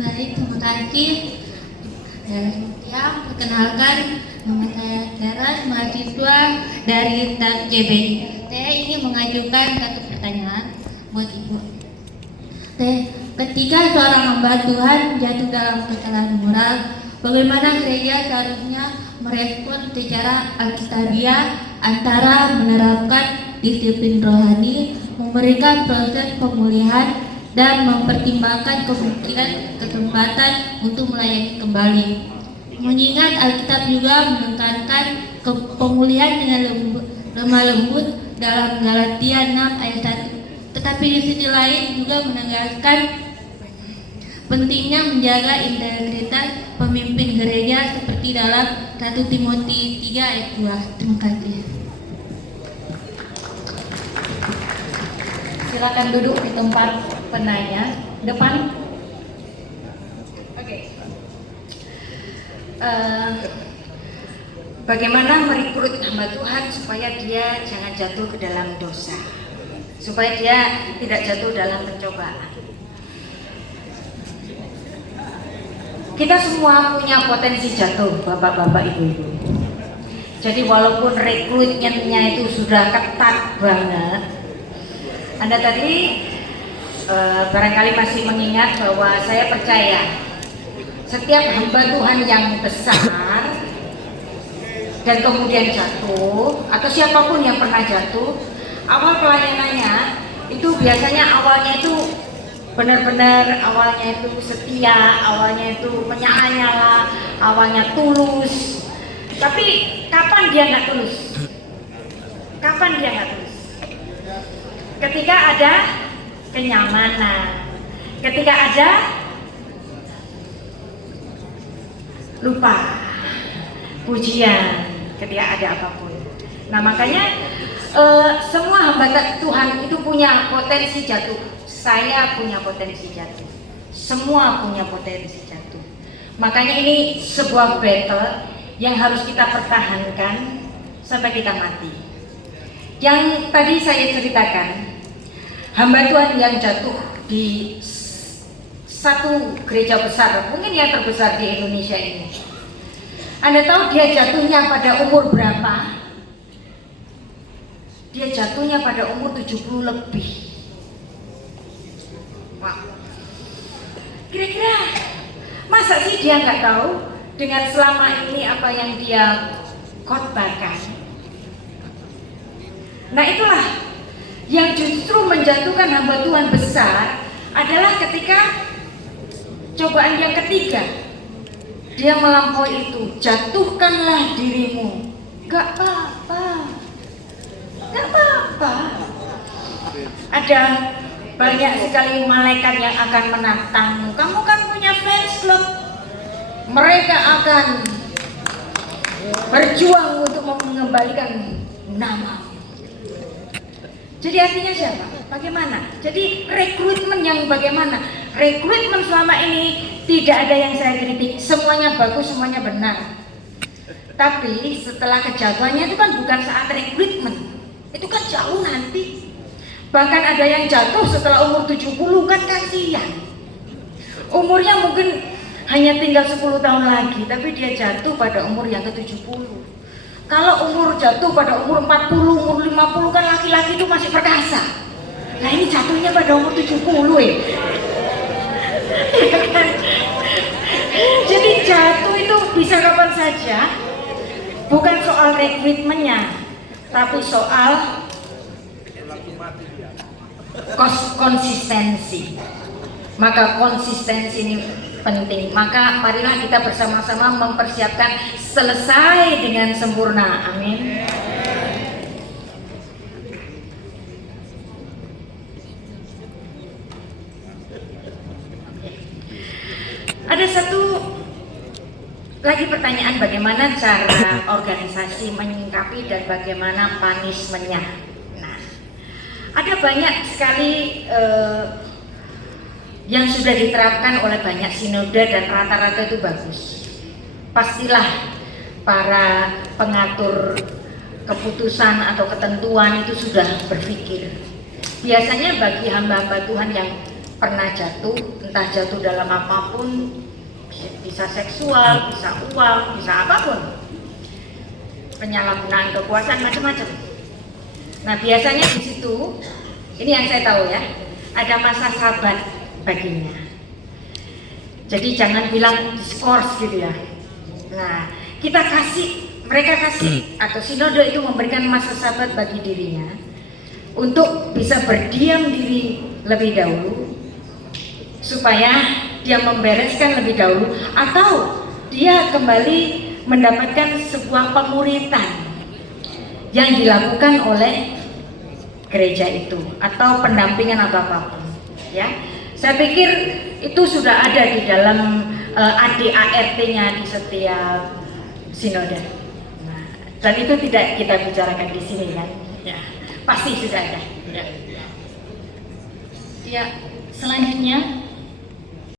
Baik, terima kasih. Ya, perkenalkan, nama saya Teras, mahasiswa dari TAP JBI. Saya ingin mengajukan satu pertanyaan buat Ibu. Ketika seorang hamba Tuhan jatuh dalam kesalahan moral, bagaimana gereja seharusnya merespon secara alkitabiah antara menerapkan disiplin rohani, memberikan proses pemulihan, dan mempertimbangkan kemungkinan kesempatan untuk melayani kembali. Mengingat Alkitab juga menekankan pemulihan dengan lemah lembut dalam Galatia 6 ayat 1. Tetapi di sisi lain juga menegaskan pentingnya menjaga integritas pemimpin gereja seperti dalam 1 Timotius 3 ayat 2. Terima kasih. Silakan duduk di tempat penanya depan. Oke. Bagaimana merekrut hamba Tuhan supaya dia jangan jatuh ke dalam dosa, supaya dia tidak jatuh dalam pencobaan? Kita semua punya potensi jatuh, bapak-bapak, ibu-ibu. Jadi walaupun rekrutmennya itu sudah ketat banget, Anda tadi barangkali masih mengingat bahwa saya percaya setiap hamba Tuhan yang besar dan kemudian jatuh, atau siapapun yang pernah jatuh, awal pelayanannya itu biasanya awalnya itu benar-benar, awalnya itu setia, awalnya itu menyala-nyala, awalnya tulus. Tapi kapan dia nggak tulus? Kapan dia nggak tulus? Ketika ada kenyamanan, ketika ada lupa, pujian, ketika ada apapun. Nah makanya semua hamba Tuhan itu punya potensi jatuh. Saya punya potensi jatuh. Semua punya potensi jatuh. Makanya ini sebuah battle yang harus kita pertahankan sampai kita mati. Yang tadi saya ceritakan, hamba Tuhan yang jatuh di satu gereja besar, mungkin yang terbesar di Indonesia ini. Anda tahu dia jatuhnya pada umur berapa? Dia jatuhnya pada umur 70 lebih. Wow. Kira-kira masa sih dia nggak tahu dengan selama ini apa yang dia khotbahkan? Nah itulah yang justru menjatuhkan hamba Tuhan besar adalah ketika cobaan yang ketiga. Dia melampaui itu, jatuhkanlah dirimu. Gak apa-apa, gak apa-apa. Ada banyak sekali malaikat yang akan menantangmu. Kamu kan punya fans club. Mereka akan berjuang untuk mengembalikan nama. Jadi artinya siapa? Bagaimana? Jadi rekrutmen yang bagaimana? Rekrutmen selama ini tidak ada yang saya kritik. Semuanya bagus, semuanya benar. Tapi setelah kejatuhannya itu kan bukan saat rekrutmen. Itu kan jauh nanti. Bahkan ada yang jatuh setelah umur 70 kan kasihan. Umurnya mungkin hanya tinggal 10 tahun lagi, tapi dia jatuh pada umur yang ke-70. Kalau umur jatuh pada umur 40, umur 50 kan laki-laki itu masih perkasa. Nah ini jatuhnya pada umur 70 Jadi jatuh itu bisa kapan saja. Bukan soal rekrutmennya, tapi soal konsistensi. Maka konsistensi ini penting. Maka marilah kita bersama-sama mempersiapkan selesai dengan sempurna. Amin. Ada satu lagi pertanyaan, bagaimana cara organisasi menyingkapi dan bagaimana punishment-nya. Nah, ada banyak sekali yang sudah diterapkan oleh banyak sinode dan rata-rata itu bagus. Pastilah para pengatur keputusan atau ketentuan itu sudah berpikir. Biasanya bagi hamba-hamba Tuhan yang pernah jatuh, entah jatuh dalam apapun, bisa seksual, bisa uang, bisa apapun, penyalahgunaan kekuasaan macam-macam. Nah biasanya di situ, ini yang saya tahu ya, ada masa sabat baginya. Jadi jangan bilang diskors gitu ya. Nah kita kasih, mereka kasih, atau sinode itu memberikan masa sabat bagi dirinya untuk bisa berdiam diri lebih dahulu, supaya dia membereskan lebih dahulu, atau dia kembali mendapatkan sebuah pemuritan yang dilakukan oleh gereja itu, atau pendampingan atau apapun ya. Saya pikir itu sudah ada di dalam ADART-nya di setiap sinode. Nah, dan itu tidak kita bicarakan di sini kan ya, pasti sudah ada ya. Ya, selanjutnya